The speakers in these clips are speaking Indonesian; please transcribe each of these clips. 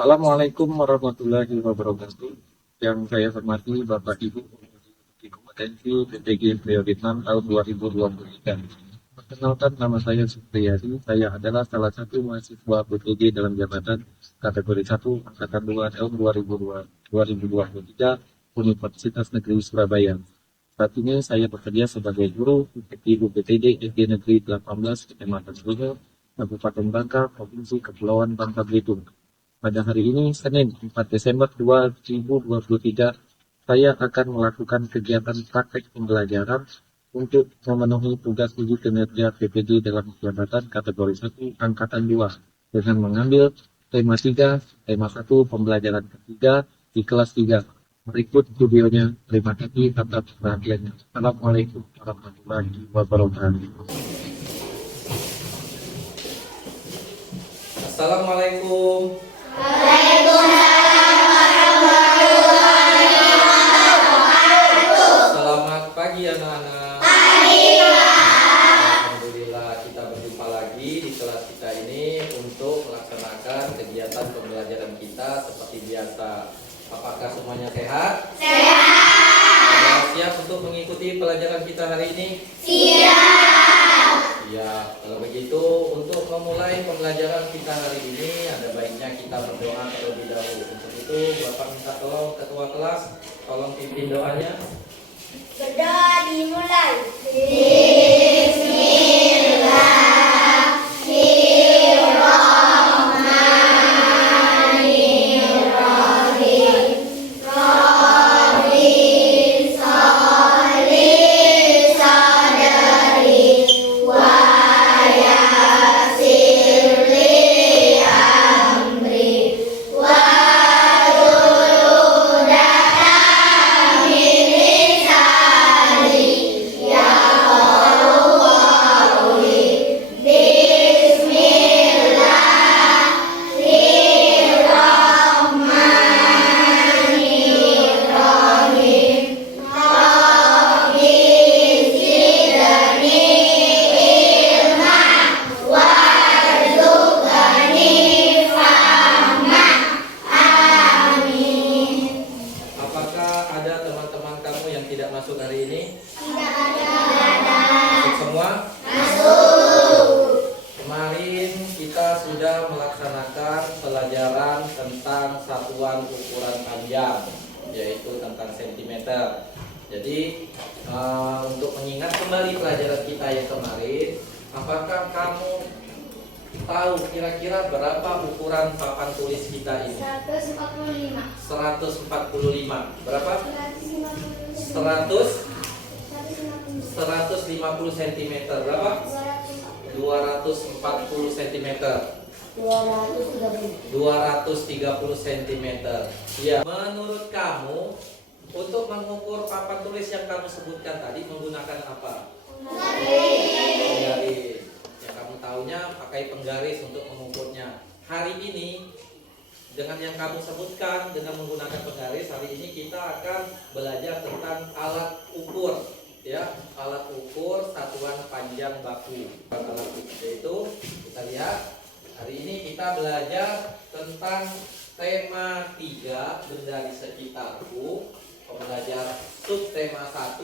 Assalamualaikum warahmatullahi wabarakatuh. Yang saya hormati Bapak Ibu di kompetensi PTG Periode 6 tahun 2023. Perkenalkan, nama saya Supriyadi. Saya adalah salah satu mahasiswa PTG dalam jabatan kategori 1 angkatan 2 tahun 2023 Universitas Negeri Surabaya. Saat ini saya bekerja sebagai guru di UPTD SD Negeri 18 Kecamatan Sungai, Kabupaten Bangka, Provinsi Kepulauan Bangka Belitung. Pada hari ini, Senin 4 Desember 2023, saya akan melakukan kegiatan praktek pembelajaran untuk memenuhi tugas uji kinerja PPD dalam jabatan kategori 1 Angkatan 2 dengan mengambil tema 3, tema 1 pembelajaran ketiga di kelas 3. Berikut videonya. Terima kasih atas perhatiannya. Assalamualaikum warahmatullahi wabarakatuh. Assalamualaikum. Selamat pagi anak-anak. Alhamdulillah kita berjumpa lagi di kelas kita ini untuk melaksanakan kegiatan pembelajaran kita seperti biasa. Apakah semuanya sehat? Sudah siap untuk mengikuti pelajaran kita hari ini? Ya, kalau begitu untuk memulai pembelajaran kita hari ini ada baiknya kita berdoa terlebih dahulu. Untuk itu Bapak minta tolong ketua kelas tolong pimpin doanya. Berdoa dimulai. Apakah ada teman-teman kamu yang tidak masuk hari ini? Tidak ada. Masuk semua? Kemarin kita sudah melaksanakan pelajaran tentang satuan ukuran panjang, yaitu tentang sentimeter. Jadi untuk mengingat kembali pelajaran kita yang kemarin, apakah kamu tahu kira-kira berapa ukuran papan tulis kita ini? 145. 145. Berapa? 150. 150 cm. Berapa? 240 cm. 230. 230 cm. Ya, menurut kamu untuk mengukur papan tulis yang kamu sebutkan tadi menggunakan apa? Penggaris. Yang kamu tahunya pakai penggaris untuk mengukurnya. Hari ini dengan yang kamu sebutkan dengan menggunakan penggaris, hari ini kita akan belajar tentang alat ukur, ya, alat ukur satuan panjang baku. Alat ukur itu kita lihat hari ini kita belajar tentang tema 3 benda di sekitarku, pembelajaran subtema 1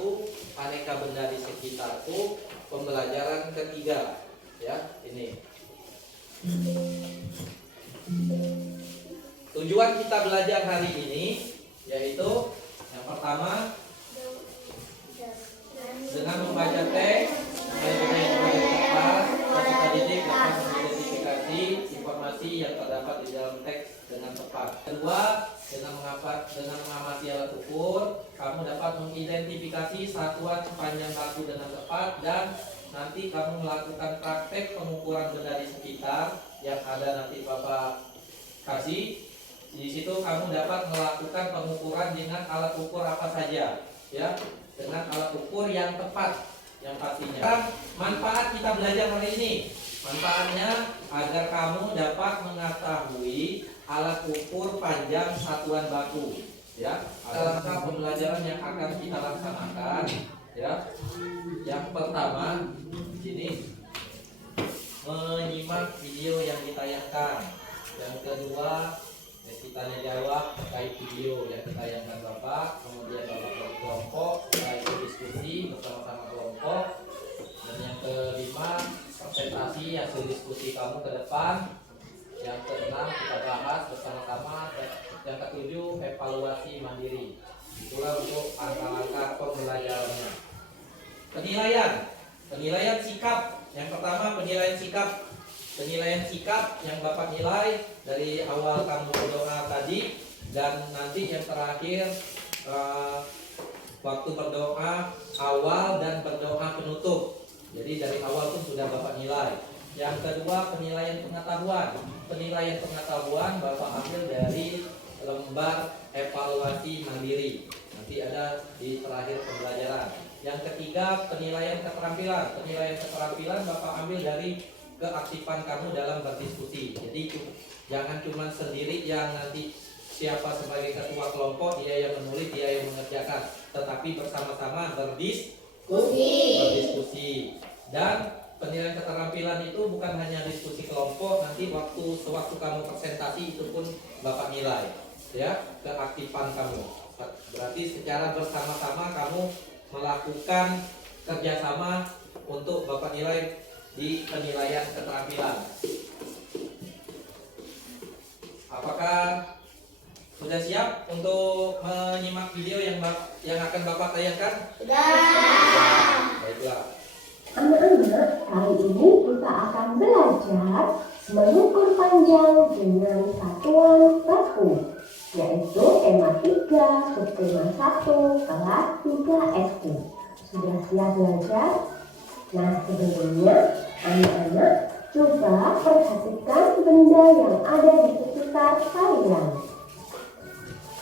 aneka benda di sekitarku, pembelajaran ketiga, ya, ini. Tujuan kita belajar hari ini yaitu yang pertama dengan membaca teks, dengan tepat, peserta didik dapat mengidentifikasi informasi yang terdapat di dalam teks dengan tepat. Kedua, dengan mengamati alat ukur, kamu dapat mengidentifikasi satuan panjang baku dengan tepat dan nanti kamu melakukan praktek pengukuran benda di sekitar yang ada nanti Bapak kasih. Di situ kamu dapat melakukan pengukuran dengan alat ukur apa saja, ya, dengan alat ukur yang tepat, yang pastinya. Manfaat kita belajar hari ini, manfaatnya agar kamu dapat mengetahui alat ukur panjang satuan baku, ya. Ada langkah pembelajaran yang akan kita laksanakan, ya. Yang pertama, di sini menyimak video yang ditayangkan. Yang kedua, Kita tanya jawab terkait video yang ditayangkan Bapak, kemudian Bapak berkelompok, setelah itu diskusi bersama-sama kelompok, dan yang kelima presentasi hasil diskusi kamu ke depan, yang keenam kita bahas bersama-sama, dan yang ketujuh evaluasi mandiri. Itulah untuk langkah-langkah pembelajarannya. Penilaian sikap. Yang pertama penilaian sikap. Penilaian sikap yang Bapak nilai dari awal kamu berdoa tadi, dan nanti yang terakhir waktu berdoa awal dan berdoa penutup. Jadi dari awal pun sudah Bapak nilai. Yang kedua penilaian pengetahuan. Penilaian pengetahuan Bapak ambil dari lembar evaluasi mandiri. Nanti ada di terakhir pembelajaran. Yang ketiga penilaian keterampilan. Penilaian keterampilan Bapak ambil dari keaktifan kamu dalam berdiskusi. Jadi jangan cuma sendiri yang nanti siapa sebagai ketua kelompok, dia yang menulis, dia yang mengerjakan, tetapi bersama-sama berdiskusi. Dan penilaian keterampilan itu bukan hanya diskusi kelompok, nanti sewaktu kamu presentasi itu pun Bapak nilai, ya, keaktifan kamu. Berarti secara bersama-sama kamu melakukan kerjasama untuk Bapak nilai di penilaian keterampilan. Apakah sudah siap untuk menyimak video yang akan Bapak tayangkan? Sudah. Baiklah. Anak-anak, kali ini kita akan belajar mengukur panjang dengan satuan baku, yaitu tema 3, subtema 1, kelas 3 SD. Sudah siap belajar? Nah, sebelumnya anak-anak coba perhatikan benda yang ada di sekitar kalian.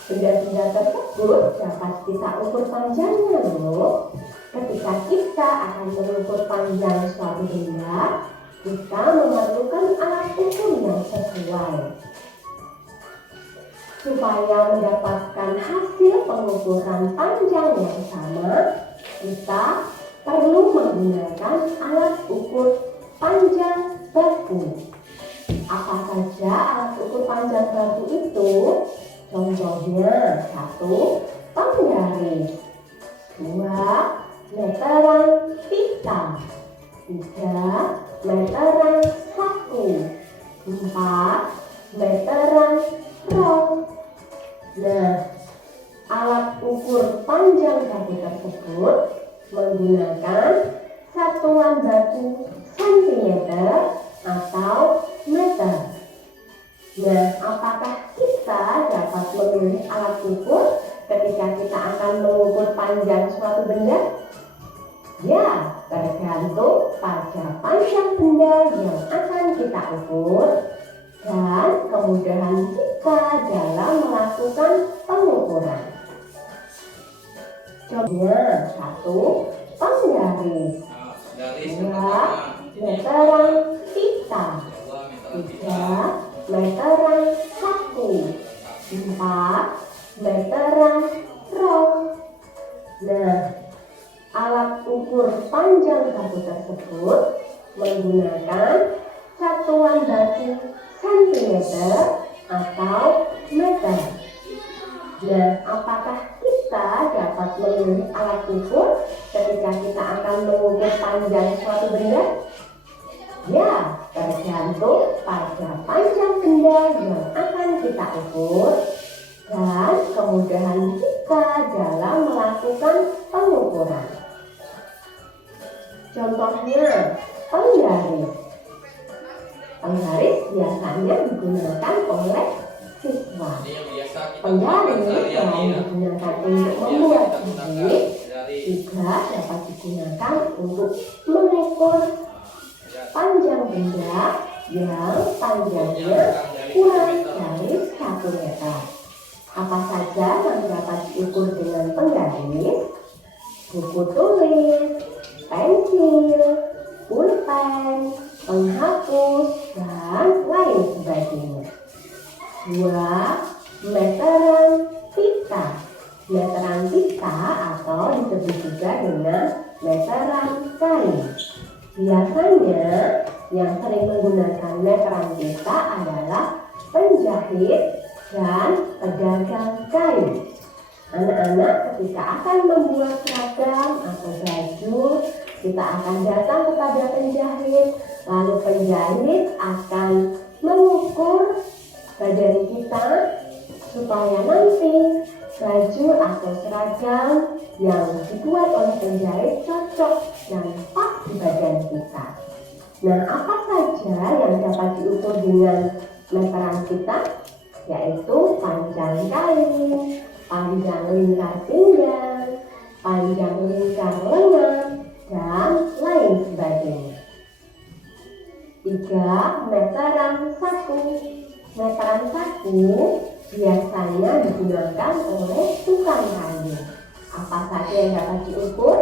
Benda-benda tersebut dapat kita ukur panjangnya loh. Ketika kita akan mengukur panjang suatu benda, kita memerlukan alat ukur yang sesuai. Supaya mendapatkan hasil pengukuran panjang yang sama, kita perlu menggunakan alat ukur panjang baku. Apa saja alat ukur panjang baku itu? Contohnya 1. Penggaris, 2. Meteran pita, 3. Meteran saku, 4. Meteran rok. Nah, alat ukur panjang baku tersebut menggunakan satuan baku sentimeter atau meter. Nah, apakah kita dapat memilih alat ukur ketika kita akan mengukur panjang suatu benda? Ya, tergantung pada panjang benda yang akan kita ukur dan kemudahan kita dalam melakukan pengukuran. Contohnya 1. Penggaris, Garis 2. Meteran pita, 3. Meteran saku, 4. Meteran rok. Nah, alat ukur panjang baku tersebut menggunakan satuan baku sentimeter atau meter. Nah, apakah kita dapat memilih alat ukur ketika kita akan mengukur panjang suatu benda? Ya, tergantung pada panjang benda yang akan kita ukur dan kemudahan kita dalam melakukan pengukuran. Contohnya, penggaris. Penggaris biasanya digunakan oleh siswa. Ini yang biasa kita Penggaris gunakan yang sehari-hari, ya. digunakan untuk Yang membuat kita gunakan garis dari juga dapat digunakan untuk mengukur panjang benda yang panjangnya kurang dari 1 meter. Apa saja yang dapat diukur dengan penggaris? Buku tulis, pensil, pulpen, penghapus, dan lain sebagainya. 2. Meteran pita. Meteran pita atau disebut juga dengan meteran kain. Biasanya yang sering menggunakan meteran pita adalah penjahit dan pedagang kain. Anak-anak ketika akan membuat seragam atau baju, kita akan datang kepada penjahit, lalu penjahit akan mengukur badan kita supaya nanti baju atau seragam yang dibuat oleh penjahit cocok dan pas di badan kita. Nah, apa saja yang dapat diukur dengan meteran kita? Yaitu panjang kain, panjang lingkar pinggang, panjang lingkar lengan, dan lain sebagainya. 3. Meteran saku. Meteran saku biasanya digunakan oleh tukang kayu. Apa saja yang dapat diukur?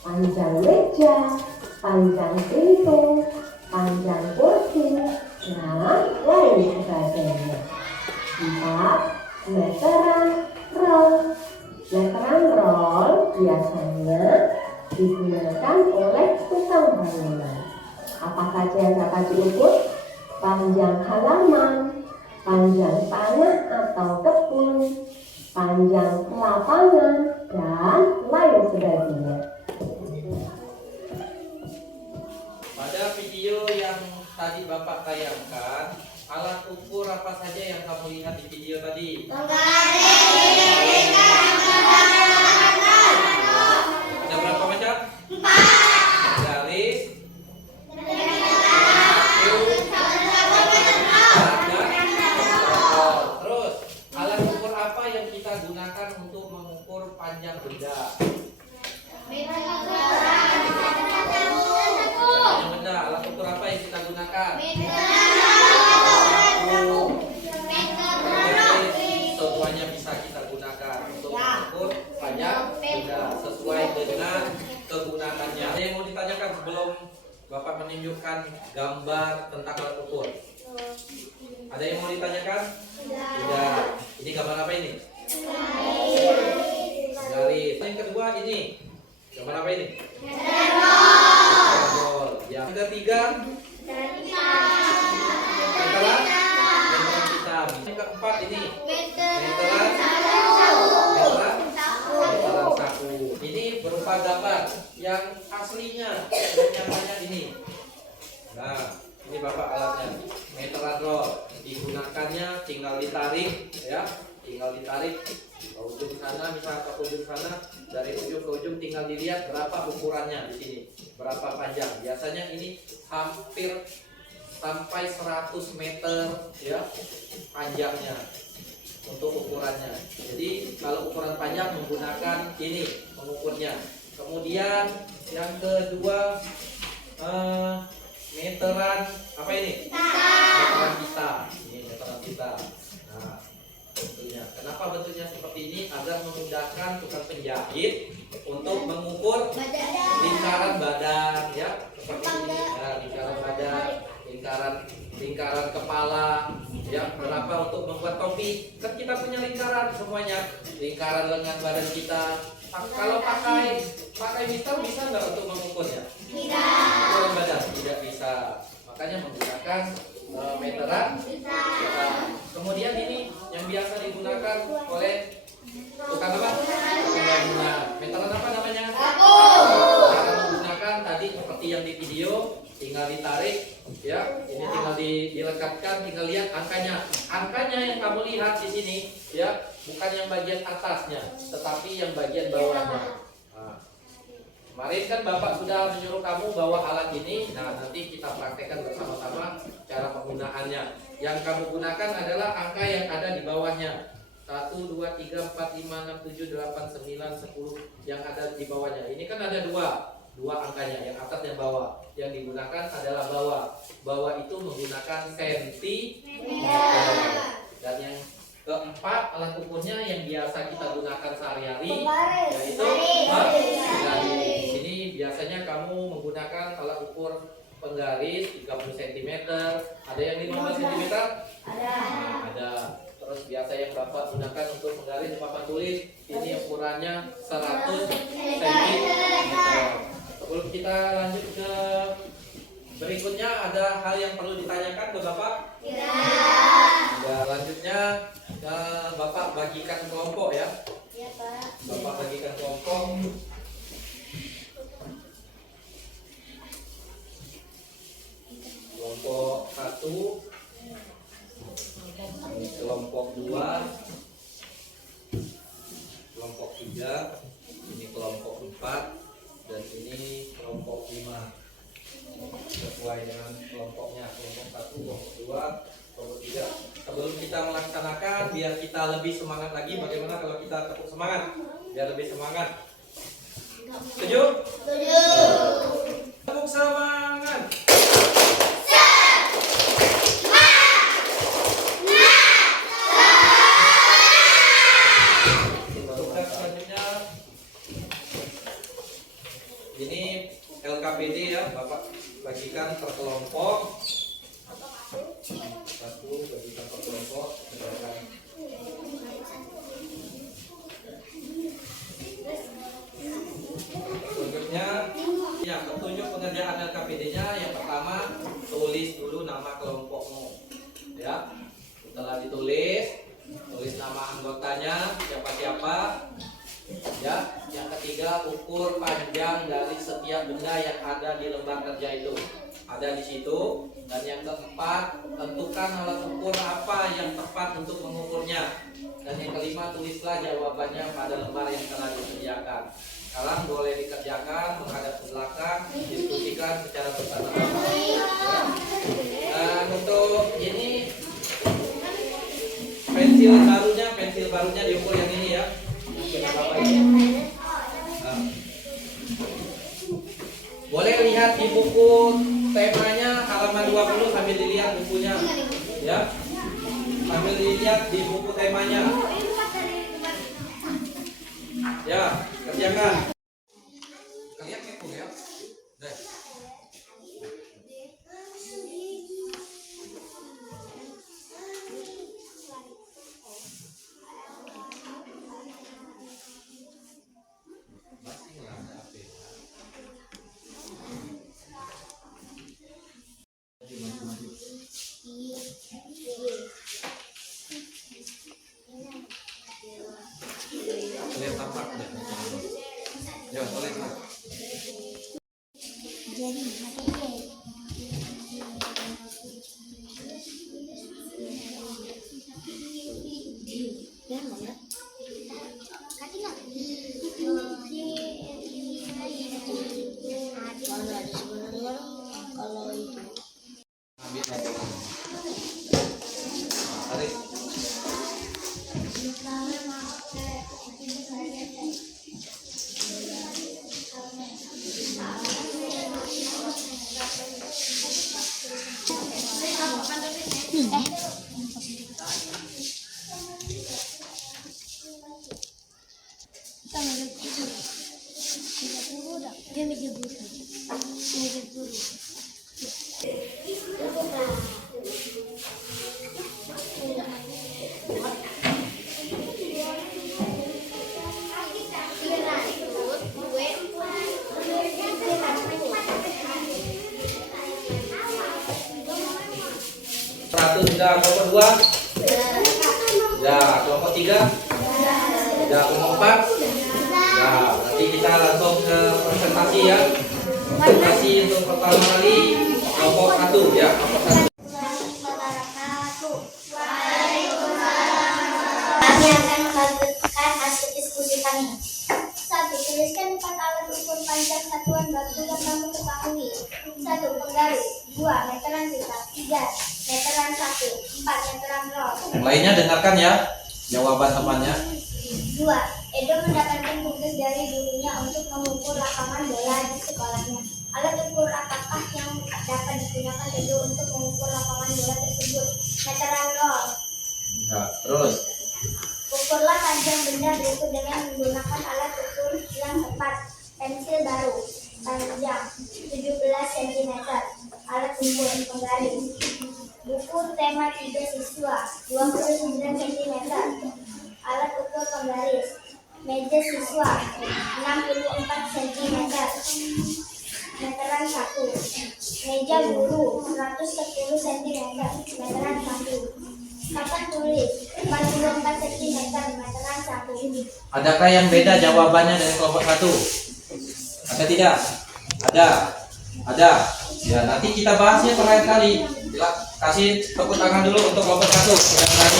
Panjang meja, panjang pintu, panjang kursi, dan lain sebagainya. 4. Meteran roll. Meteran roll biasanya digunakan oleh tukang bangunan. Apa saja yang dapat diukur? Panjang halaman, panjang tanah atau kebun, panjang lapangan, dan lain sebagainya. Pada video yang tadi Bapak tayangkan, alat ukur apa saja yang kamu lihat di video tadi? Ada berapa macam? 4. Garis. Terus, alat ukur apa yang kita gunakan untuk mengukur panjang benda? Panjang benda, alat ukur apa yang kita gunakan? Semuanya bisa kita gunakan untuk mengukur panjang benda sesuai dengan kegunaannya. Ada yang mau ditanyakan sebelum Bapak menunjukkan gambar tentang alat ukur? Ada yang mau ditanyakan? Tidak. Ini gambar apa ini? Garis. Yang kedua ini gambar apa ini? Meteran. Yang ketiga? Meteran hitam. Yang keempat ini? Meteran saku. Ini berupa gambar yang aslinya dan nyatanya ini. Nah, ini Bapak alatnya. Meteran roll. Digunakannya tinggal ditarik, ya. Tinggal ditarik ke ujung sana, misalnya ke ujung sana, dari ujung ke ujung tinggal dilihat berapa ukurannya di sini, berapa panjang. Biasanya ini hampir sampai 100 meter, ya, panjangnya untuk ukurannya. Jadi kalau ukuran panjang menggunakan ini mengukurnya. Kemudian yang kedua meteran apa ini? Meteran pita. Ini meteran pita. Nah, bentuknya. Kenapa bentuknya seperti ini? Agar memudahkan tukang penjahit untuk mengukur lingkaran badan, ya, seperti ini. Nah, lingkaran badan, lingkaran kepala, ya, berapa untuk membuat topi. Kan kita punya lingkaran semuanya. Lingkaran lengan badan kita. Kalau pakai misal bisa nggak untuk mengukurnya? Ukuran badan tidak bisa. Makanya menggunakan meteran. Kemudian ini yang biasa digunakan oleh tukang apa? Bangunan. Meteran apa namanya? Cara menggunakan tadi seperti yang di video, tinggal ditarik, ya. Ini tinggal dilekatkan, tinggal lihat angkanya. Angkanya yang kamu lihat di sini, ya, bukan yang bagian atasnya, tetapi yang bagian bawahnya. Nah, kemarin kan Bapak sudah menyuruh kamu bawa alat ini. Nah, nanti kita praktekkan bersama-sama cara penggunaannya. Yang kamu gunakan adalah angka yang ada di bawahnya. 1, 2, 3, 4, 5, 6, 7, 8, 9, 10 yang ada di bawahnya. Ini kan ada dua angkanya, yang atas dan bawah. Yang digunakan adalah bawah. Bawah itu menggunakan sentimeter. Dan yang keempat, alat ukurnya yang biasa kita gunakan sehari-hari, yaitu penggaris. Ini biasanya kamu menggunakan alat ukur penggaris 30 cm. Ada yang 15 cm? Ada. Terus biasa yang Bapak gunakan untuk penggaris papan tulis, ini ukurannya 100 cm. Sebelum kita lanjut ke berikutnya, ada hal yang perlu ditanyakan ke Bapak? Tidak. Selanjutnya Bapak bagikan kelompok ya. Iya, Pak. Bapak bagikan kelompok. Kelompok 1, ini kelompok 2, kelompok 3, ini kelompok 4, dan ini kelompok 5. Sesuai dengan kelompoknya, kelompok 1, kelompok 2, kelompok 3. Sebelum kita melaksanakan, biar kita lebih semangat lagi, bagaimana kalau kita tepuk semangat? Biar lebih semangat. Setuju? Setuju. Tepuk semangat. Tugas selanjutnya, ini LKPD ya, Bapak bagikan per kelompok. Satu bagikan per kelompok. Misalkan berikutnya, ya petunjuk pengerjaan LKPD-nya. Yang pertama, tulis dulu nama kelompokmu. Ya, setelah ditulis, tulis nama anggotanya, siapa-siapa. Ya, yang ketiga, ukur panjang dari setiap benda yang ada di lembar kerja itu. Ada di situ. Dan yang keempat, tentukan alat ukur apa yang tepat untuk mengukurnya. Dan yang kelima, tulislah jawabannya pada lembar yang telah disediakan. Sekarang boleh dikerjakan, menghadap ke belakang, diskusikan secara bersama-sama. Dan untuk ini pensil barunya diukur yang ini ya. Punya Bapak ini. Nah. Boleh lihat di buku temanya halaman 20 sambil dilihat bukunya ya. Sambil dilihat di buku temanya. Ya, kerjakan. Kalian kepo ya. Deh. Lihat tampak deh. Ya, tulis lah. Kalau itu Ambil satu. Tarik. dia meja guru. Meja guru. Satu sudah, kelompok 2 ya, kelompok 3 ya, kelompok 4 ya. Nanti kita langsung ke presentasi ya. Presentasi untuk pertama kali kelompok 1 ya, kelompok 1. Kami akan melanjutkan hasil diskusi kami. 1. Tuliskan 4 alat ukur panjang satuan batu yang kamu ketahui. 1. Penggaris. 2. Meteran pita. 3. Meteran saku. 4. Meteran rol. Yang lainnya dengarkan ya jawaban temannya. 2. Edo mendapatkan tugas dari gurunya untuk mengukur lapangan bola di sekolahnya. Alat ukur apakah yang dapat digunakan Edo untuk mengukur lapangan bola tersebut? Meteran rol. Ya, terus Ukurlah panjang benda berikut dengan menggunakan alat ukur yang tepat. Pensil baru, panjang 17 cm. Alat ukur penggaris. Buku tema 3 siswa 29 cm. Alat ukur penggaris. Meja siswa 64 cm. Meteran saku. Meja guru 110 cm. Meteran saku. Papan tulis 44 cm meteran saku. Adakah yang beda jawabannya dengan kelompok 1? Ada tidak? Ada. Ada. Ya, nanti kita bahasnya terakhir kali. Kasih tepuk tangan dulu untuk kelompok 1. Sudah berani.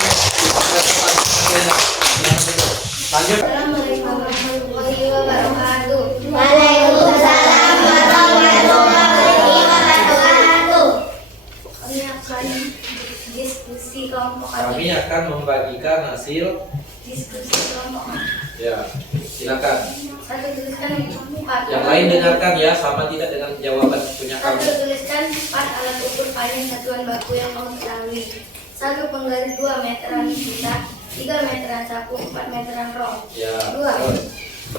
Lanjut. Assalamualaikum warahmatullahi wabarakatuh. Waalaikumsalam warahmatullahi wabarakatuh. Kami akan diskusi kelompok Kami akan membagikan hasil. diskusi kelompok. Ya, silakan. Satu, tuliskan 4. Yang lain dengarkan ya, sama tidak dengan jawaban punya Satu, kamu. tuliskan 4 alat ukur panjang satuan baku yang kamu ketahui. 1 penggaris, 2 meteran pita, 3 meteran saku, 4 meteran rol. Ya. 2. Terus.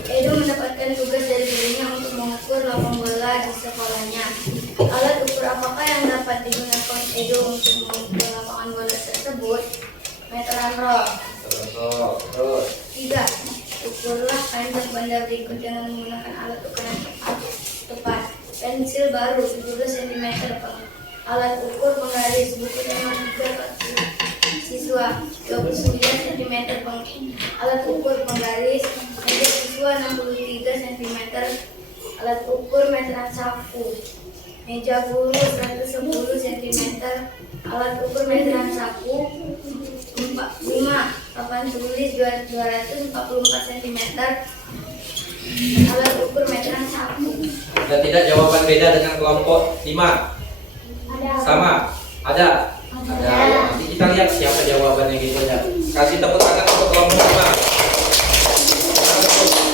Edo mendapatkan tugas dari gurunya untuk mengukur lapang bola di sekolahnya. Alat ukur apakah yang dapat digunakan Edo untuk mengukur lapangan bola tersebut? Meteran rol. Terus. 3. Ukurlah panjang benda berikut dengan menggunakan alat ukuran tepat. Pensil baru 17 cm. Alat ukur penggaris buku tema 3 siswa 29 cm. Alat ukur penggaris meja siswa 63 cm. Alat ukur meteran saku meja guru 110 cm. Alat ukur meteran saku 5. Papan tulis 244 cm. Alat ukur meteran saku. Ada tidak jawaban beda dengan kelompok 5? Ada. Sama? Ada? Ada. Nanti kita lihat siapa jawabannya gitu aja. Kasih tepuk tangan untuk kelompok 5.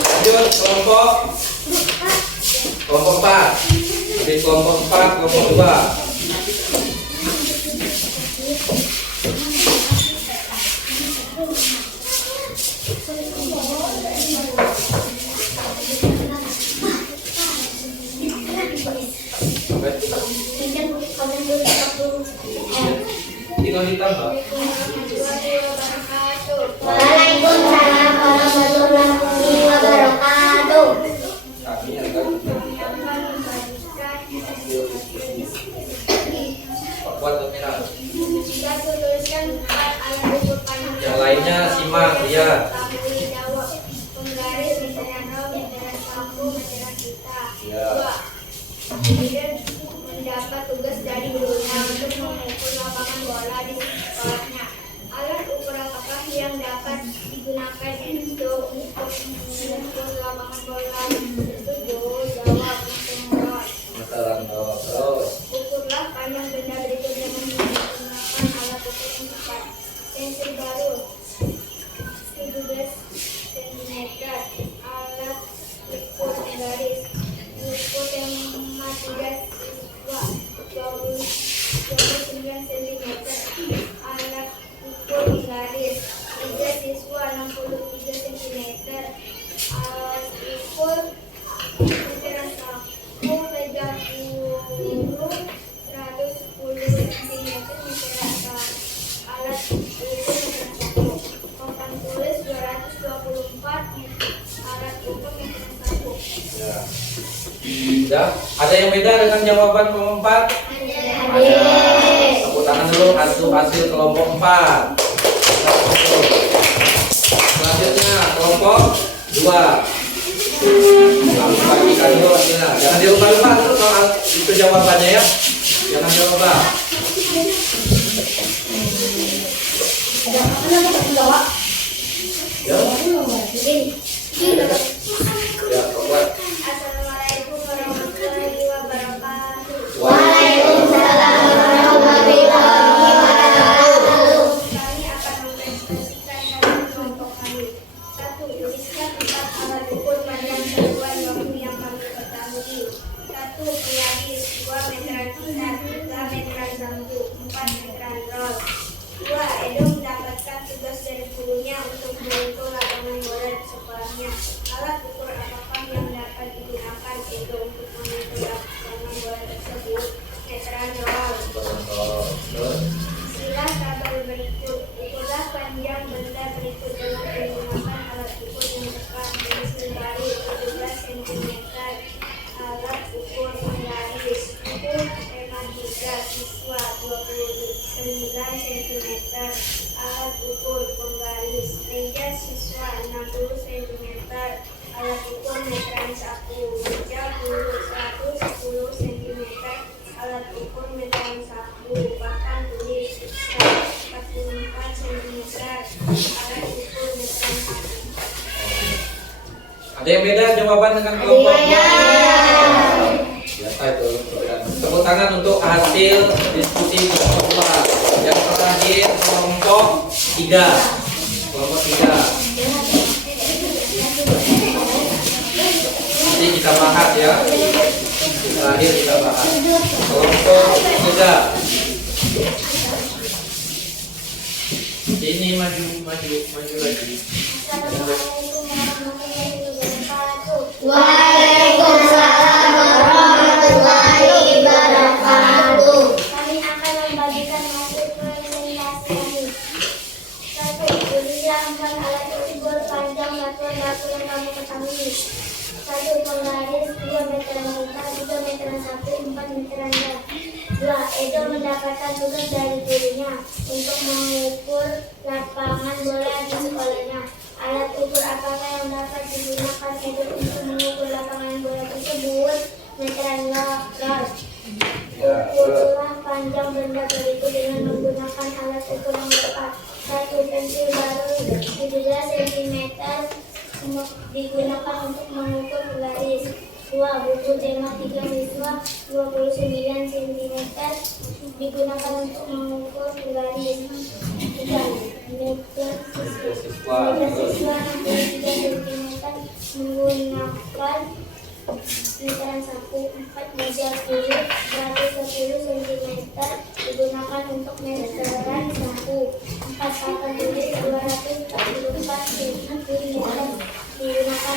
Lanjut kelompok 4. Jadi kelompok 4, kelompok 2. Tinggal ditambah. Waalaikumsalam warahmatullahi wabarakatuh. Kami akan buat merah. Yang lainnya simak lihat. Penggaris meteran rol, meteran saku, meteran pita. Ya. 2. Kemudian mendapat tugas dari gurunya untuk mengukur lapangan bola di sekolahnya. Alat ukur apakah yang dapat digunakan untuk mengukur lapangan bola tersebut? Jawab semua. Meteran rol. Terus. Ukurlah panjang benda berikut dengan menggunakan alat ukur yang tepat. Pensil baru 17 cm. Alat ukur penggaris ukur tema 3 siswa 29 cm. Alat ukur penggaris meja siswa 63 cm. Alat ukur meteran saku meja guru 110 cm. Meteran saku. Alat ukur meteran saku. Papan tulis 224. Alat ukur meteran saku. Ya. Sudah. Ada yang beda dengan jawaban kelompok 4? Tepuk tangan dulu hasil kelompok 4. Selanjutnya kelompok 2. Kami bagikan dulu hasilnya. Jangan dilupa-lupa dulu soal itu jawabannya ya. Jangan dilupa. Ya. Ya, buat. Assalamualaikum warahmatullahi wabarakatuh. Waalaikumsalam warahmatullahi wabarakatuh. Kami akan mempresentasikan hasil kelompok kami. 1. Tuliskan 4 alat ukur panjang satuan baku yang kami ketahui. 1 penggaris, 2 meteran pita, 3 meteran bambu, 4 meteran rol. 2. Edo mendapatkan tugas dari guru Alat ukur penggaris. Meja siswa 60 cm. Alat ukur meteran saku. Meja guru 110 cm. Alat ukur meteran saku. Papan tulis 144 cm. Alat ukur meteran saku. Ada yang beda jawaban dengan kelompok? Biasa itu. Tepuk tangan untuk hasil diskusi kelompok 2. Yang terakhir kelompok 3. Kelompok 3. Nanti kita bahas ya. Terakhir kita bahas. Kelompok 3. Ini maju lagi. Assalamualaikum warahmatullahi wabarakatuh. Waalaikumsalam warahmatullahi wabarakatuh. Kami akan membagikan hasil presentasi kami. 1. Tulislah 4 alat ukur panjang batuan batu yang kamu ketahui. 1. Penggaris 2 meteran kita, 3 meteran saku, 4 meteran gas. 2. Edo mendapatkan tugas dari gurunya untuk mengukur lapangan bola di sekolahnya. Alat ukur apakah yang dapat digunakan Edo untuk mengukur lapangan bola tersebut? Meteran gas. Ukurlah panjang benda berikut dengan menggunakan alat ukur yang tepat. 1. Pensil baru 17 cm digunakan untuk mengukur garis. 2. Buku tema 3 siswa 29 cm digunakan untuk mengukur garis. 3. Meter siswa 63 cm menggunakan meteran saku. 4. Meja guru 110 cm digunakan untuk meteran saku. 4. Papan tulis 244 cm digunakan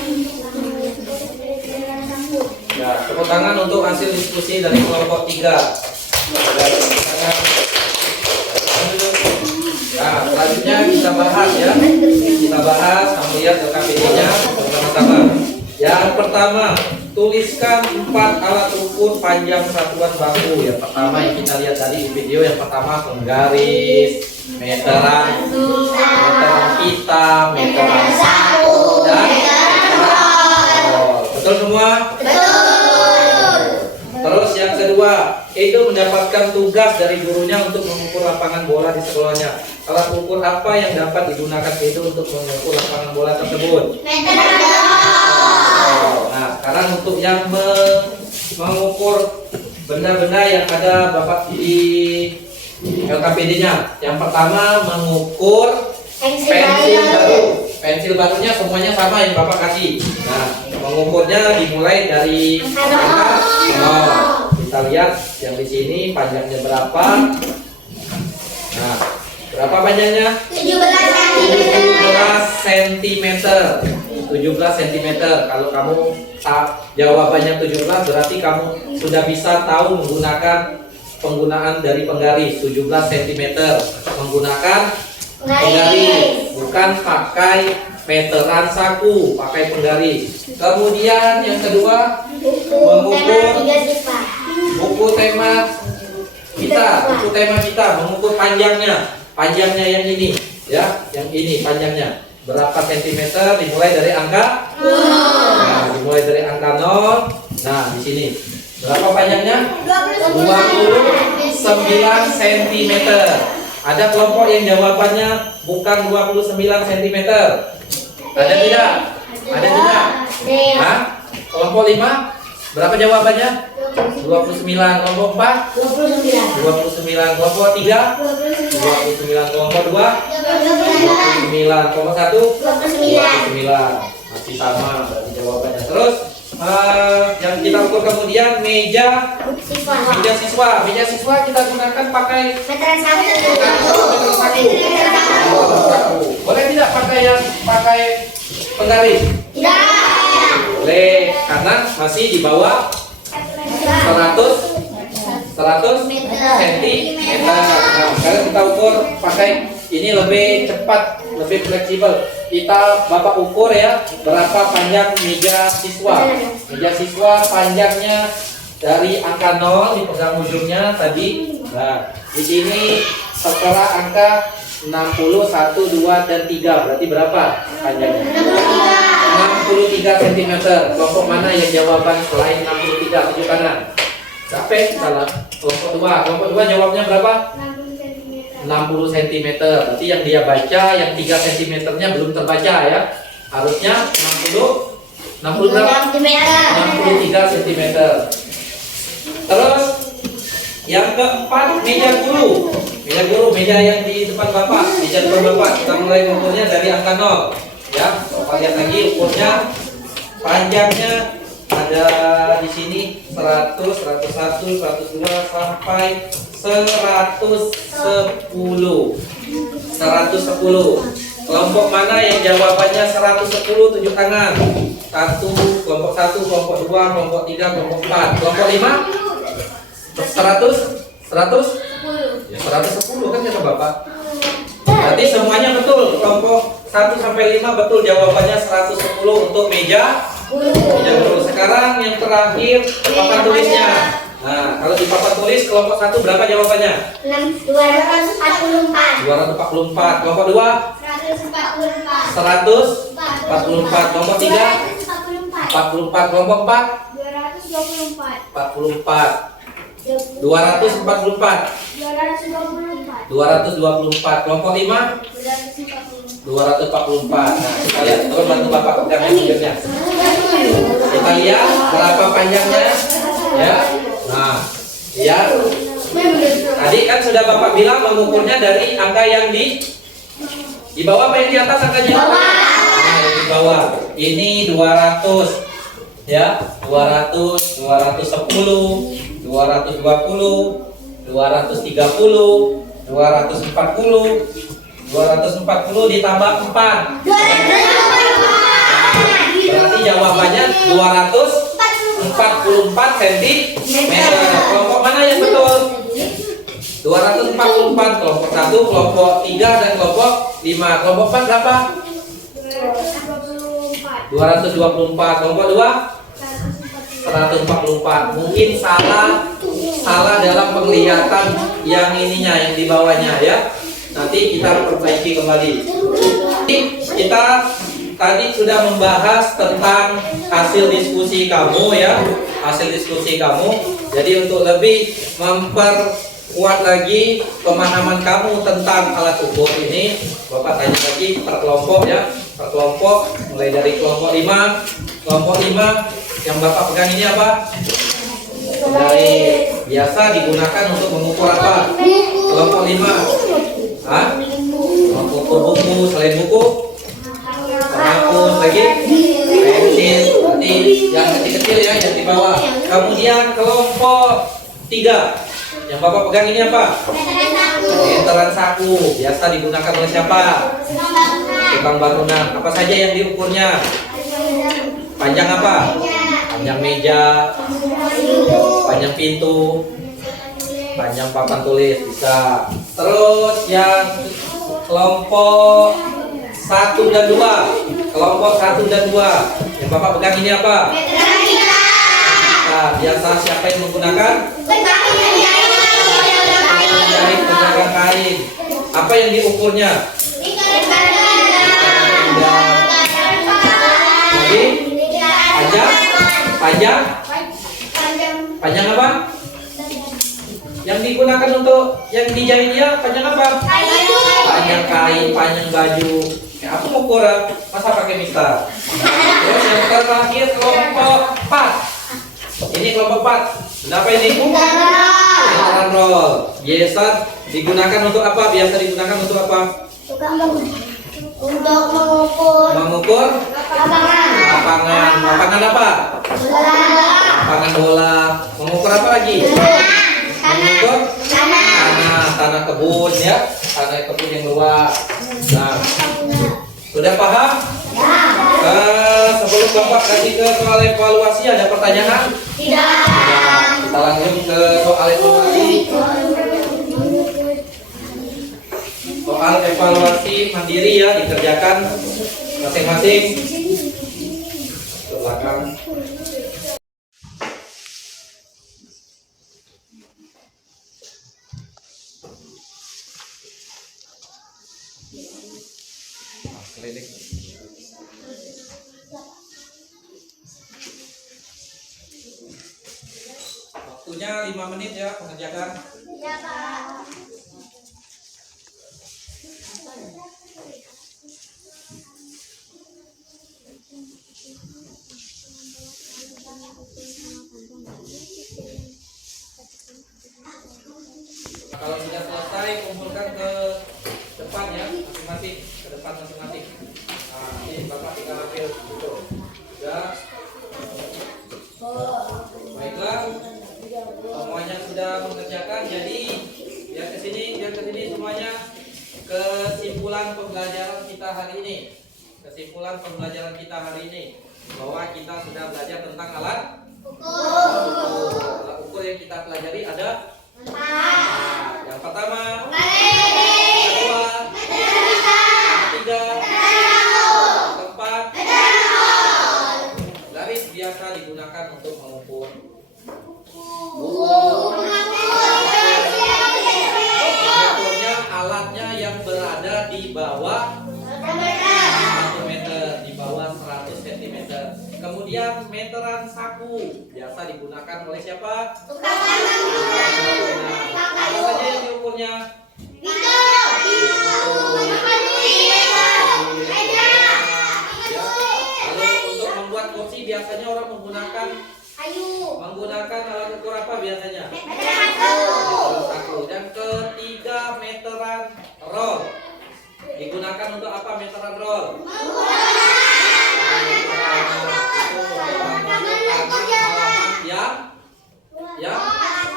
untuk mengukur meteran saku. Ya, tepuk tangan untuk hasil diskusi dari kelompok 3. Nah, selanjutnya kita bahas ya. Kita bahas, kamu lihat LKPD-nya bersama-sama. Yang pertama, tuliskan 4 alat ukur panjang satuan baku. Yang pertama yang kita lihat tadi di video, yang pertama penggaris, meteran pita, meteran saku, dan betul semua? Terus yang kedua, Edo mendapatkan tugas dari gurunya untuk mengukur lapangan bola di sekolahnya. Alat ukur apa yang dapat digunakan Edo untuk mengukur lapangan bola tersebut? Nah, sekarang untuk yang mengukur benda-benda yang ada Bapak di LKPD-nya. Yang pertama mengukur pensil baru. Pensil barunya semuanya sama yang Bapak kasih. Nah, mengukurnya dimulai dari angka 0. Kita lihat yang di sini panjangnya berapa. Nah, berapa panjangnya? 17 cm. 17 cm. Kalau kamu jawabannya 17, berarti kamu sudah bisa tahu menggunakan penggunaan dari penggaris. 17 cm menggunakan penggaris, bukan pakai meteran saku, pakai penggaris. Kemudian yang kedua, mengukur buku tema kita, mengukur panjangnya yang ini ya, yang ini panjangnya berapa sentimeter, dimulai dari angka 0. Nah, dimulai dari angka 0. Nah, di sini berapa panjangnya? 29 cm. Ada kelompok yang jawabannya bukan 29 cm. Ada tidak? Ada tidak? Hah? Kelompok 5 berapa jawabannya? 29. Kelompok 4 29. Kelompok 3 29. Kelompok 2 29. Kelompok 1 29. Masih sama berarti jawabannya. Terus yang kita ukur kemudian meja siswa kita gunakan pakai Meteran saku. Boleh tidak pakai penggaris? Tidak. Boleh, karena masih di bawah 100 cm. Nah, sekarang kita ukur pakai ini, lebih cepat, lebih fleksibel. Bapak ukur ya, berapa panjang meja siswa. Meja siswa panjangnya dari angka 0 dipegang ujungnya tadi. Nah, di sini setelah angka 60, 1, 2, dan 3. Berarti berapa panjangnya? 63 cm. Kelompok mana yang jawaban selain 63? Tunjuk kanan. Siapa yang salah? Kelompok 2. Kelompok 2 jawabnya berapa? 60 cm. Berarti yang dia baca yang 3 cm-nya belum terbaca ya. Harusnya 60 berapa? 63 cm. Terus yang keempat, meja guru. Meja guru, meja yang di depan Bapak, meja depan Bapak. Kita mulai mengukurnya dari angka 0. Ya, Bapak lihat lagi ukurnya. Panjangnya ada di sini 100, 101, 102 sampai 110. 110. Kelompok mana yang jawabannya 110? Tunjuk tangan. 1, kelompok 1, kelompok 2, kelompok 3, kelompok 4. Kelompok 5? 100? 100? Ya 110 kan kata Bapak. Berarti semuanya betul. Kelompok 1 sampai 5 betul jawabannya 110 untuk meja guru. Sekarang yang terakhir papan tulisnya. Nah, kalau di papan tulis kelompok 1 berapa jawabannya? 244. 244. Kelompok 2? 144. 144. Kelompok 3? 44. Kelompok 4? 224. 44. 244. 224. 224. Kelompok 5? 240. 244. Nah, kita lihat. Tolong bantu Bapak pegang figurnya. Kita lihat berapa panjangnya. Ya. Nah, ya. Tadi kan sudah Bapak bilang mengukurnya dari angka yang di bawah apa yang di atas angkanya? Nah, yang di bawah. Ini 200. Ya, 200, 210, 220, 230, 240, 240 ditambah 4. Berarti jawabannya 244 cm. Kelompok mana yang betul? 244. Kelompok 1, kelompok 3, dan kelompok 5. Kelompok 4 berapa? 224. Kelompok 2? 144. Mungkin salah dalam penglihatan yang ininya, yang di bawahnya ya. Nanti kita perbaiki kembali. Kita tadi sudah membahas tentang hasil diskusi kamu ya, hasil diskusi kamu. Jadi untuk lebih memperkuat lagi pemahaman kamu tentang alat ukur ini, Bapak tanya lagi per kelompok ya, per kelompok. Mulai dari kelompok 5. Kelompok 5 yang Bapak pegang ini apa? Dari biasa digunakan untuk mengukur apa? Kelompok 5. Hah? Mengukur buku, selain buku penghapus lagi pensil, nanti yang kecil-kecil ya, yang di bawah. Kemudian kelompok 3 yang Bapak pegang ini apa? Meteran saku, biasa digunakan oleh siapa? Tukang bangunan. Apa saja yang diukurnya? Panjang apa? Panjang meja, panjang pintu, panjang papan tulis bisa. Terus yang kelompok 1 dan 2. Kelompok 1 dan 2 yang Bapak pegang ini apa? Nah, biasa siapa yang menggunakan? Penjahit, penjaga kain. Apa yang diukurnya? Lagi? Panjang apa? Yang digunakan untuk yang dijahit dia panjang apa? Panjang kain, panjang baju. Ya, aku mau ukur, masa pakai mita? Terus yang terakhir kelompok 4. Ini kelompok 4. Kenapa ini? Meteran roll. Biasa digunakan untuk apa? Biasa digunakan untuk apa? Untuk mengukur lapangan. Lapangan apa? Lapangan bola. Mengukur apa lagi? Mengukur tanah kebun ya, tanah kebun yang luas. Nah, sudah paham? Sebelum Bapak kasih ke soal evaluasi, ada pertanyaan? Tidak. Kita langsung ke soal evaluasi. Soal evaluasi mandiri ya, dikerjakan masing-masing. Ke belakang. Klinik. Waktunya 5 menit ya pengerjakan. Ya, Pak. Kalau sudah selesai, kumpulkan ke depan ya, masing-masing, ke depan masing-masing. Nah, ini Bapak tinggal ambil gitu. Sudah. Baiklah. Semuanya sudah mengerjakan, jadi biar ke sini semuanya. Kesimpulan pembelajaran kita hari ini. Kesimpulan pembelajaran kita hari ini bahwa kita sudah belajar tentang alat ukur. Alat ukur yang kita pelajari ada yang pertama, yang kedua, yang ketiga, yang keempat, garis biasa digunakan untuk mengukur. Mengukurnya alatnya yang berada di bawah 1 meter, di bawah 100 cm. Kemudian meteran saku biasa digunakan oleh siapa? Apa saja yang diukurnya? Ya. Lalu untuk membuat kursi biasanya orang menggunakan alat ukur apa biasanya? Meteran saku. Dan ketiga, meteran roll. Digunakan untuk apa meteran roll?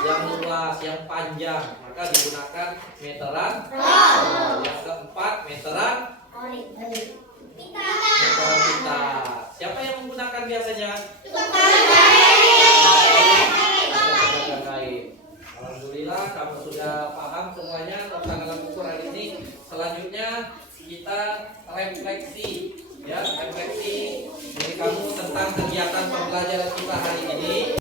Yang luas, yang panjang, maka digunakan meteran. Yang keempat, meteran pita. Siapa yang menggunakan biasanya? Alhamdulillah kamu sudah paham semuanya tentang alat ukur hari ini. Selanjutnya kita refleksi ya, refleksi dari kamu tentang kegiatan pembelajaran kita hari ini.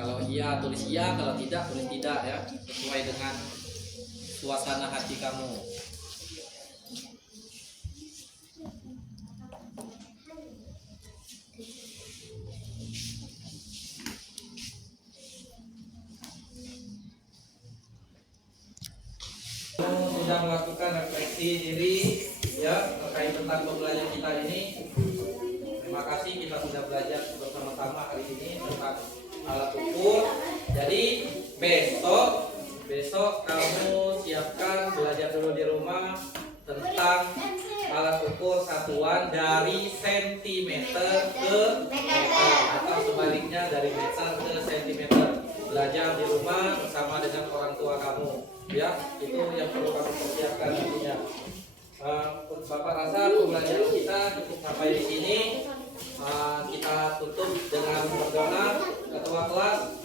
Kalau iya tulis iya, kalau tidak tulis tidak ya, sesuai dengan suasana hati kamu. Sudah melakukan refleksi diri ya terkait tentang pembelajaran kita ini. Terima kasih, kita sudah belajar bersama-sama hari ini tentang alat ukur. Jadi besok kamu siapkan belajar dulu di rumah tentang alat ukur satuan dari sentimeter ke meter atau sebaliknya dari meter ke sentimeter. Belajar di rumah bersama dengan orang tua kamu ya, itu yang perlu kamu persiapkan nantinya. Bapak rasa pembelajaran kita cukup sampai di sini. Kita tutup dengan berdoa. Ketua kelas